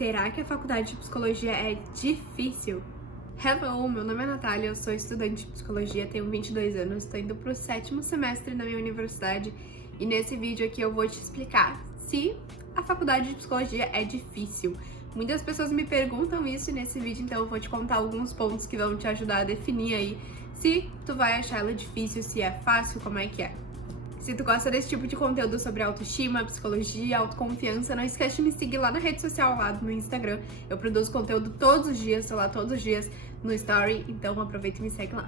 Será que a faculdade de psicologia é difícil? Hello, meu nome é Natália, eu sou estudante de psicologia, tenho 22 anos, estou indo pro 7º semestre na minha universidade e nesse vídeo aqui eu vou te explicar se a faculdade de psicologia é difícil. Muitas pessoas me perguntam isso nesse vídeo, então eu vou te contar alguns pontos que vão te ajudar a definir aí se tu vai achar ela difícil, se é fácil, como é que é. Se tu gosta desse tipo de conteúdo sobre autoestima, psicologia, autoconfiança, não esquece de me seguir lá na rede social, lá no Instagram. Eu produzo conteúdo todos os dias, tô lá todos os dias no Story, então aproveita e me segue lá.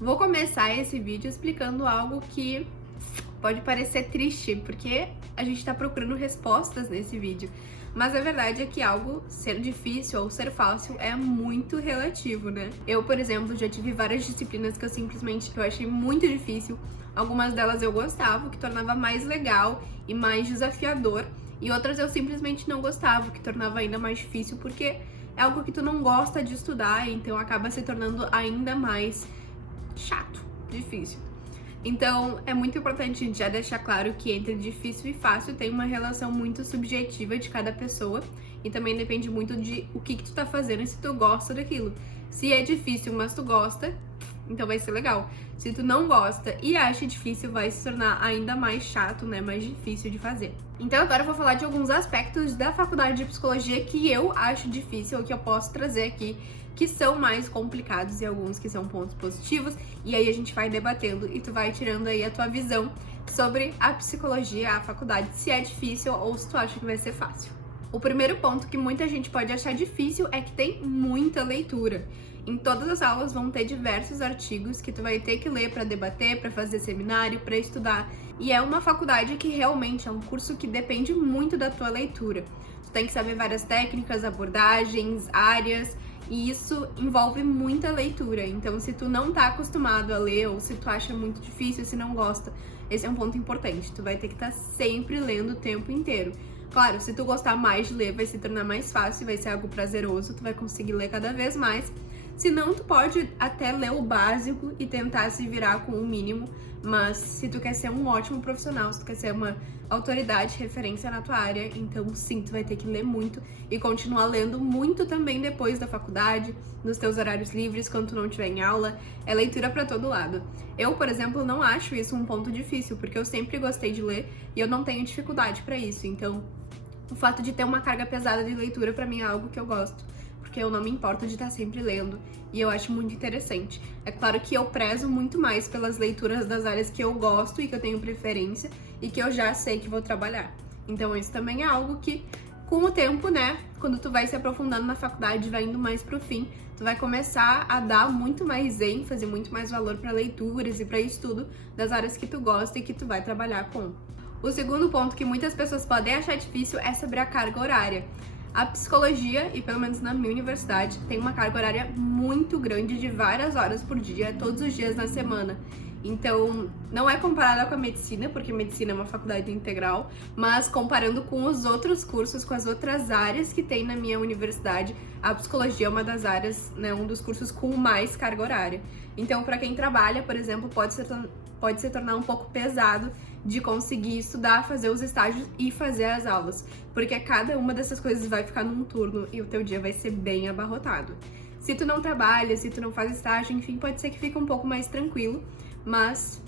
Vou começar esse vídeo explicando algo que pode parecer triste, porque a gente tá procurando respostas nesse vídeo. Mas a verdade é que algo ser difícil ou ser fácil é muito relativo, né? Eu, por exemplo, já tive várias disciplinas que eu achei muito difícil. Algumas delas eu gostava, o que tornava mais legal e mais desafiador. E outras eu simplesmente não gostava, o que tornava ainda mais difícil, porque é algo que tu não gosta de estudar, então acaba se tornando ainda mais chato, difícil. Então, é muito importante já deixar claro que entre difícil e fácil tem uma relação muito subjetiva de cada pessoa e também depende muito de o que tu tá fazendo e se tu gosta daquilo. Se é difícil, mas tu gosta, então vai ser legal. Se tu não gosta e acha difícil, vai se tornar ainda mais chato, né? Mais difícil de fazer. Então agora eu vou falar de alguns aspectos da faculdade de psicologia que eu acho difícil ou que eu posso trazer aqui, que são mais complicados e alguns que são pontos positivos, e aí a gente vai debatendo e tu vai tirando aí a tua visão sobre a psicologia, a faculdade, se é difícil ou se tu acha que vai ser fácil. O primeiro ponto que muita gente pode achar difícil é que tem muita leitura. Em todas as aulas vão ter diversos artigos que tu vai ter que ler para debater, para fazer seminário, para estudar. E é uma faculdade que realmente é um curso que depende muito da tua leitura. Tu tem que saber várias técnicas, abordagens, áreas, e isso envolve muita leitura. Então, se tu não tá acostumado a ler ou se tu acha muito difícil, se não gosta, esse é um ponto importante. Tu vai ter que estar sempre lendo o tempo inteiro. Claro, se tu gostar mais de ler, vai se tornar mais fácil, vai ser algo prazeroso, tu vai conseguir ler cada vez mais. Se não, tu pode até ler o básico e tentar se virar com o mínimo, mas se tu quer ser um ótimo profissional, se tu quer ser uma autoridade, referência na tua área, então sim, tu vai ter que ler muito e continuar lendo muito também depois da faculdade, nos teus horários livres, quando tu não estiver em aula, é leitura pra todo lado. Eu, por exemplo, não acho isso um ponto difícil, porque eu sempre gostei de ler e eu não tenho dificuldade pra isso, então o fato de ter uma carga pesada de leitura pra mim é algo que eu gosto, porque eu não me importo de estar sempre lendo e eu acho muito interessante. É claro que eu prezo muito mais pelas leituras das áreas que eu gosto e que eu tenho preferência e que eu já sei que vou trabalhar. Então isso também é algo que, com o tempo, né, quando tu vai se aprofundando na faculdade, vai indo mais pro fim, tu vai começar a dar muito mais ênfase, muito mais valor para leituras e para estudo das áreas que tu gosta e que tu vai trabalhar com. O segundo ponto que muitas pessoas podem achar difícil é sobre a carga horária. A psicologia, e pelo menos na minha universidade, tem uma carga horária muito grande de várias horas por dia, todos os dias na semana. Então, não é comparada com a medicina, porque medicina é uma faculdade integral, mas comparando com os outros cursos, com as outras áreas que tem na minha universidade, a psicologia é uma das áreas, né, um dos cursos com mais carga horária. Então, para quem trabalha, por exemplo, pode se tornar um pouco pesado de conseguir estudar, fazer os estágios e fazer as aulas, porque cada uma dessas coisas vai ficar num turno e o teu dia vai ser bem abarrotado. Se tu não trabalha, se tu não faz estágio, enfim, pode ser que fique um pouco mais tranquilo, mas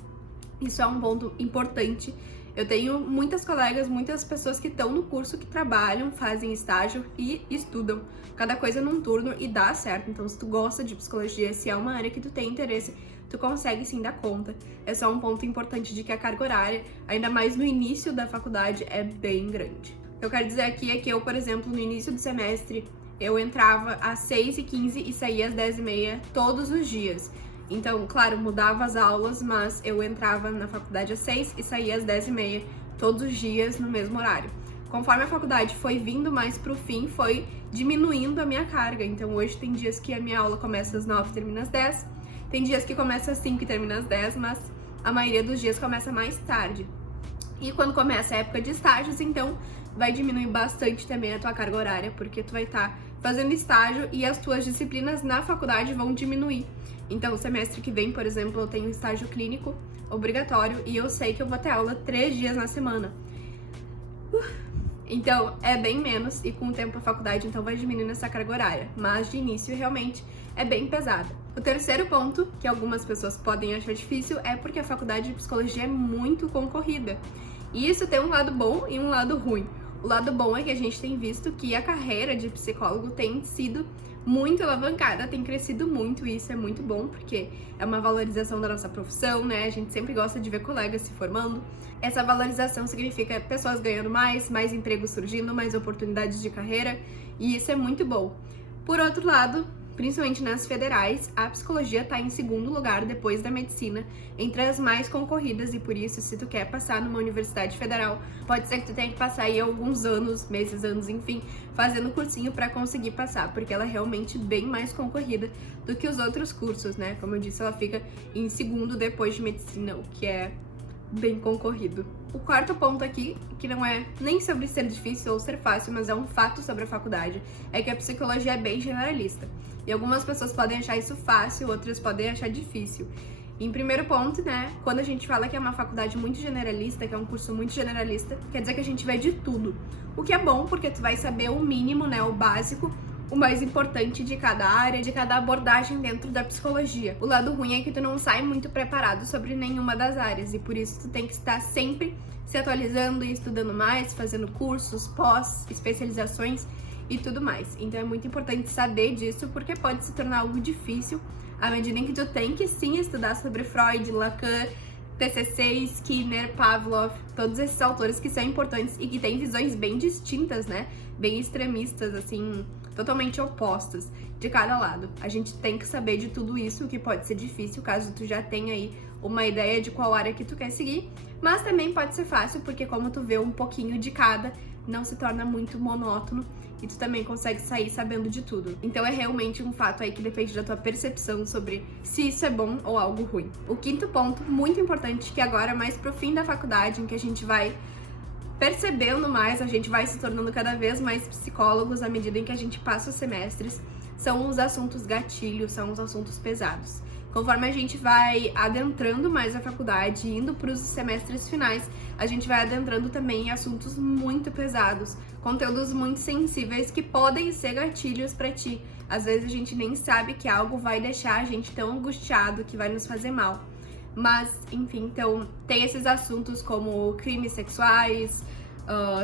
isso é um ponto importante. Eu tenho muitas colegas, muitas pessoas que estão no curso que trabalham, fazem estágio e estudam cada coisa num turno e dá certo. Então, se tu gosta de psicologia, se é uma área que tu tem interesse, tu consegue sim dar conta. É só um ponto importante de que a carga horária, ainda mais no início da faculdade, é bem grande. O que eu quero dizer aqui é que eu, por exemplo, no início do semestre, eu entrava às 6h15 e saía às 10h30 todos os dias. Então, claro, mudava as aulas, mas eu entrava na faculdade às 6 e saía às 10h30 todos os dias no mesmo horário. Conforme a faculdade foi vindo mais pro fim, foi diminuindo a minha carga. Então, hoje tem dias que a minha aula começa às 9 e termina às 10. Tem dias que começa às 5 e termina às 10, mas a maioria dos dias começa mais tarde. E quando começa a época de estágios, então vai diminuir bastante também a tua carga horária, porque tu vai estar fazendo estágio e as tuas disciplinas na faculdade vão diminuir. Então, o semestre que vem, por exemplo, eu tenho estágio clínico obrigatório e eu sei que eu vou ter aula 3 dias na semana. Então, é bem menos e com o tempo a faculdade então vai diminuindo essa carga horária, mas de início realmente é bem pesada. O terceiro ponto, que algumas pessoas podem achar difícil, é porque a faculdade de psicologia é muito concorrida. E isso tem um lado bom e um lado ruim. O lado bom é que a gente tem visto que a carreira de psicólogo tem sido muito alavancada, tem crescido muito, e isso é muito bom, porque é uma valorização da nossa profissão, né? A gente sempre gosta de ver colegas se formando. Essa valorização significa pessoas ganhando mais empregos surgindo, mais oportunidades de carreira, e isso é muito bom. Por outro lado, principalmente nas federais, a psicologia está em segundo lugar depois da medicina, entre as mais concorridas, e por isso, se tu quer passar numa universidade federal, pode ser que tu tenha que passar aí alguns anos, meses, anos, enfim, fazendo cursinho para conseguir passar, porque ela é realmente bem mais concorrida do que os outros cursos, né? Como eu disse, ela fica em segundo depois de medicina, o que é bem concorrido. O quarto ponto aqui, que não é nem sobre ser difícil ou ser fácil, mas é um fato sobre a faculdade, é que a psicologia é bem generalista. E algumas pessoas podem achar isso fácil, outras podem achar difícil. Em primeiro ponto, né, quando a gente fala que é uma faculdade muito generalista, que é um curso muito generalista, quer dizer que a gente vê de tudo. O que é bom, porque tu vai saber o mínimo, né, o básico, o mais importante de cada área, de cada abordagem dentro da psicologia. O lado ruim é que tu não sai muito preparado sobre nenhuma das áreas, e por isso tu tem que estar sempre se atualizando e estudando mais, fazendo cursos, pós, especializações e tudo mais. Então é muito importante saber disso, porque pode se tornar algo difícil à medida em que tu tem que sim estudar sobre Freud, Lacan, TCC, Skinner, Pavlov, todos esses autores que são importantes e que têm visões bem distintas, né? Bem extremistas, assim, totalmente opostas de cada lado. A gente tem que saber de tudo isso, o que pode ser difícil caso tu já tenha aí uma ideia de qual área que tu quer seguir, mas também pode ser fácil, porque como tu vê um pouquinho de cada, não se torna muito monótono e tu também consegue sair sabendo de tudo. Então é realmente um fato aí que depende da tua percepção sobre se isso é bom ou algo ruim. O quinto ponto, muito importante, que agora mais pro fim da faculdade, em que a gente vai percebendo mais, a gente vai se tornando cada vez mais psicólogos à medida em que a gente passa os semestres, são os assuntos gatilhos, são os assuntos pesados. Conforme a gente vai adentrando mais a faculdade, indo para os semestres finais, a gente vai adentrando também em assuntos muito pesados, conteúdos muito sensíveis que podem ser gatilhos para ti. Às vezes a gente nem sabe que algo vai deixar a gente tão angustiado, que vai nos fazer mal. Mas, enfim, então tem esses assuntos como crimes sexuais,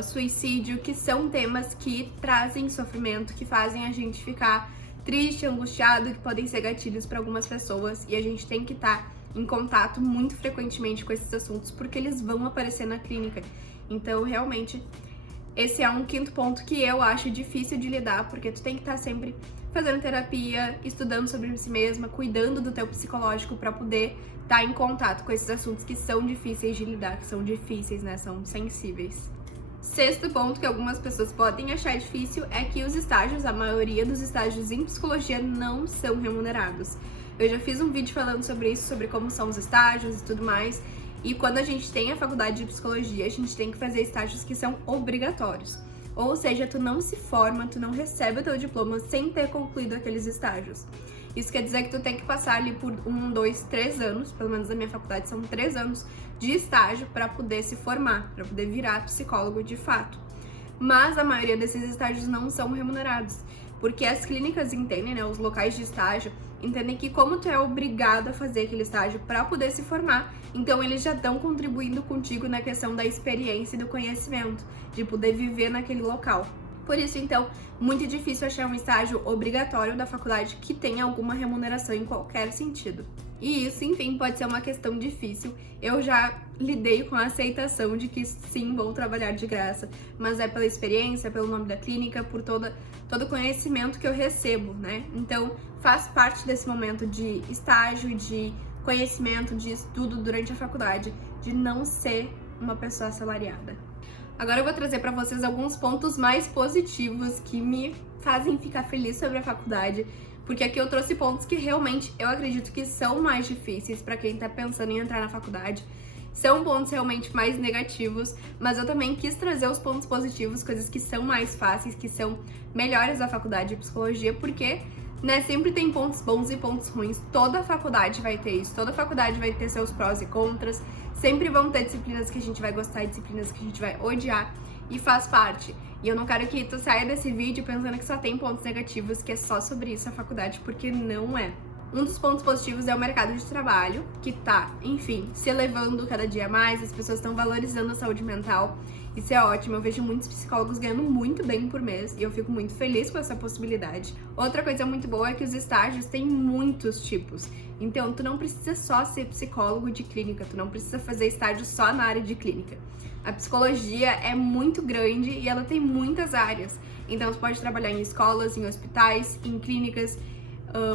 suicídio, que são temas que trazem sofrimento, que fazem a gente ficar triste, angustiado, que podem ser gatilhos para algumas pessoas, e a gente tem que estar em contato muito frequentemente com esses assuntos, porque eles vão aparecer na clínica. Então, realmente, esse é um quinto ponto que eu acho difícil de lidar, porque tu tem que estar sempre fazendo terapia, estudando sobre si mesma, cuidando do teu psicológico para poder estar em contato com esses assuntos que são difíceis de lidar, que são difíceis, né, são sensíveis. Sexto ponto que algumas pessoas podem achar difícil é que os estágios, a maioria dos estágios em psicologia não são remunerados. Eu já fiz um vídeo falando sobre isso, sobre como são os estágios e tudo mais, e quando a gente tem a faculdade de psicologia, a gente tem que fazer estágios que são obrigatórios. Ou seja, tu não se forma, tu não recebe o teu diploma sem ter concluído aqueles estágios. Isso quer dizer que tu tem que passar ali por 1, 2, 3 anos, pelo menos na minha faculdade são 3 anos de estágio para poder se formar, para poder virar psicólogo de fato. Mas a maioria desses estágios não são remunerados, porque as clínicas entendem, né, os locais de estágio, entendem que como tu é obrigado a fazer aquele estágio para poder se formar, então eles já estão contribuindo contigo na questão da experiência e do conhecimento, de poder viver naquele local. Por isso, então, muito difícil achar um estágio obrigatório da faculdade que tenha alguma remuneração em qualquer sentido. E isso, enfim, pode ser uma questão difícil. Eu já lidei com a aceitação de que sim, vou trabalhar de graça, mas é pela experiência, pelo nome da clínica, por todo o conhecimento que eu recebo, né? Então, faz parte desse momento de estágio, de conhecimento, de estudo durante a faculdade, de não ser uma pessoa assalariada. Agora eu vou trazer para vocês alguns pontos mais positivos que me fazem ficar feliz sobre a faculdade, porque aqui eu trouxe pontos que realmente eu acredito que são mais difíceis para quem tá pensando em entrar na faculdade. São pontos realmente mais negativos, mas eu também quis trazer os pontos positivos, coisas que são mais fáceis, que são melhores da faculdade de psicologia, porque, né, sempre tem pontos bons e pontos ruins. Toda faculdade vai ter isso, toda faculdade vai ter seus prós e contras. Sempre vão ter disciplinas que a gente vai gostar e disciplinas que a gente vai odiar. e faz parte. E eu não quero que tu saia desse vídeo pensando que só tem pontos negativos, que é só sobre isso a faculdade, porque não é. Um dos pontos positivos é o mercado de trabalho, que tá, enfim, se elevando cada dia mais, as pessoas estão valorizando a saúde mental. Isso é ótimo, eu vejo muitos psicólogos ganhando muito bem por mês e eu fico muito feliz com essa possibilidade. Outra coisa muito boa é que os estágios têm muitos tipos. Então, tu não precisa só ser psicólogo de clínica, tu não precisa fazer estágio só na área de clínica. A psicologia é muito grande e ela tem muitas áreas. Então, tu pode trabalhar em escolas, em hospitais, em clínicas,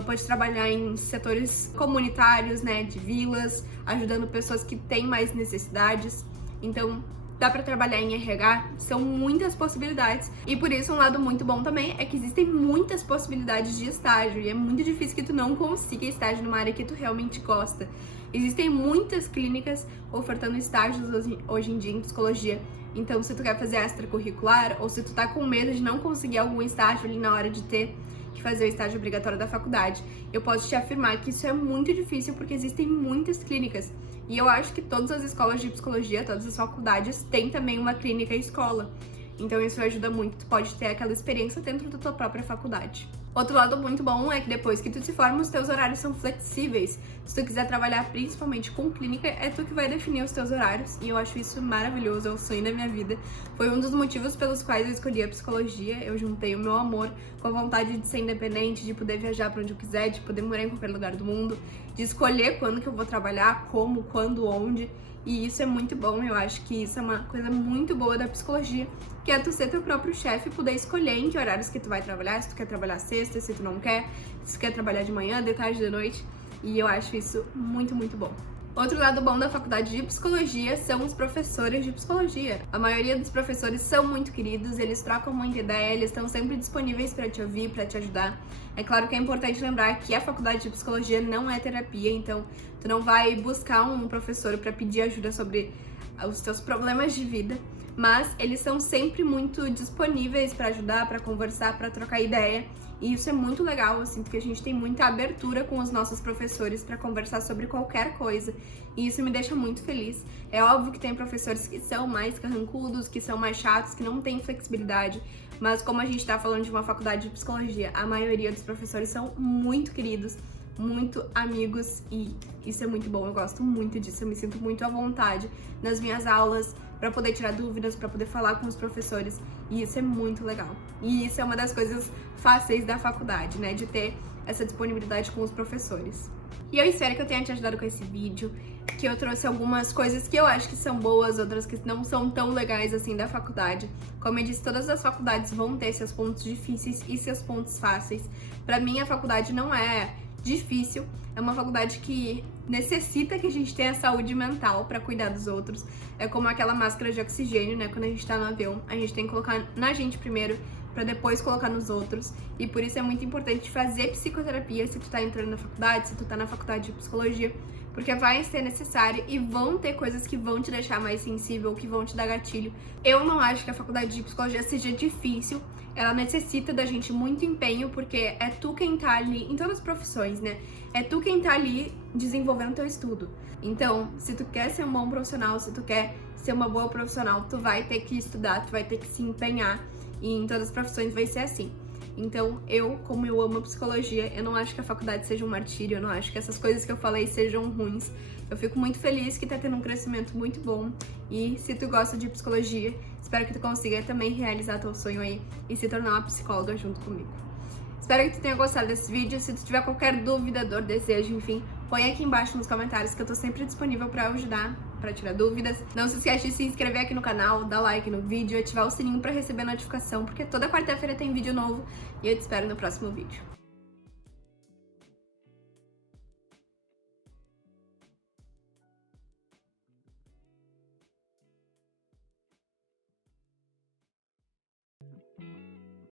pode trabalhar em setores comunitários, né, de vilas, ajudando pessoas que têm mais necessidades. Então, dá pra trabalhar em RH, são muitas possibilidades. E por isso, um lado muito bom também é que existem muitas possibilidades de estágio. E é muito difícil que tu não consiga estágio numa área que tu realmente gosta. Existem muitas clínicas ofertando estágios hoje em dia em psicologia. Então, se tu quer fazer extracurricular, ou se tu tá com medo de não conseguir algum estágio ali na hora de ter que fazer o estágio obrigatório da faculdade, eu posso te afirmar que isso é muito difícil porque existem muitas clínicas. E eu acho que todas as escolas de psicologia, todas as faculdades, têm também uma clínica e escola. Então isso ajuda muito, tu pode ter aquela experiência dentro da tua própria faculdade. Outro lado muito bom é que depois que tu se forma, os teus horários são flexíveis. Se tu quiser trabalhar principalmente com clínica, é tu que vai definir os teus horários. E eu acho isso maravilhoso, é o sonho da minha vida. Foi um dos motivos pelos quais eu escolhi a psicologia. Eu juntei o meu amor com a vontade de ser independente, de poder viajar pra onde eu quiser, de poder morar em qualquer lugar do mundo, de escolher quando que eu vou trabalhar, como, quando, onde. E isso é muito bom, eu acho que isso é uma coisa muito boa da psicologia, que é tu ser teu próprio chefe e poder escolher em que horários que tu vai trabalhar, se tu quer trabalhar sexta, se tu não quer, se tu quer trabalhar de manhã, de tarde, de noite, e eu acho isso muito, muito bom. Outro lado bom da faculdade de psicologia são os professores de psicologia. A maioria dos professores são muito queridos, eles trocam muita ideia, eles estão sempre disponíveis para te ouvir, para te ajudar. É claro que é importante lembrar que a faculdade de psicologia não é terapia, então tu não vai buscar um professor para pedir ajuda sobre os teus problemas de vida, mas eles são sempre muito disponíveis para ajudar, para conversar, para trocar ideia. E isso é muito legal, assim, porque a gente tem muita abertura com os nossos professores para conversar sobre qualquer coisa. E isso me deixa muito feliz. É óbvio que tem professores que são mais carrancudos, que são mais chatos, que não têm flexibilidade. Mas como a gente tá falando de uma faculdade de psicologia, a maioria dos professores são muito queridos, muito amigos, e isso é muito bom. Eu gosto muito disso, eu me sinto muito à vontade nas minhas aulas, para poder tirar dúvidas, para poder falar com os professores, e isso é muito legal. E isso é uma das coisas fáceis da faculdade, né, de ter essa disponibilidade com os professores. E eu espero que eu tenha te ajudado com esse vídeo, que eu trouxe algumas coisas que eu acho que são boas, outras que não são tão legais assim da faculdade. Como eu disse, todas as faculdades vão ter seus pontos difíceis e seus pontos fáceis. Pra mim, a faculdade não é difícil, é uma faculdade que necessita que a gente tenha saúde mental para cuidar dos outros. É como aquela máscara de oxigênio, né? Quando a gente tá no avião, a gente tem que colocar na gente primeiro para depois colocar nos outros. E por isso é muito importante fazer psicoterapia se tu tá entrando na faculdade, se tu tá na faculdade de psicologia, porque vai ser necessário e vão ter coisas que vão te deixar mais sensível, que vão te dar gatilho. Eu não acho que a faculdade de psicologia seja difícil, ela necessita da gente muito empenho, porque é tu quem tá ali, em todas as profissões, né? É tu quem tá ali desenvolvendo teu estudo. Então, se tu quer ser um bom profissional, se tu quer ser uma boa profissional, tu vai ter que estudar, tu vai ter que se empenhar, e em todas as profissões vai ser assim. Então, como eu amo a psicologia, eu não acho que a faculdade seja um martírio, eu não acho que essas coisas que eu falei sejam ruins. Eu fico muito feliz que tá tendo um crescimento muito bom. E se tu gosta de psicologia, espero que tu consiga também realizar teu sonho aí e se tornar uma psicóloga junto comigo. Espero que tu tenha gostado desse vídeo. Se tu tiver qualquer dúvida, dor, desejo, enfim, põe aqui embaixo nos comentários que eu tô sempre disponível pra ajudar, pra tirar dúvidas. Não se esquece de se inscrever aqui no canal, dar like no vídeo, ativar o sininho pra receber notificação, porque toda quarta-feira tem vídeo novo e eu te espero no próximo vídeo.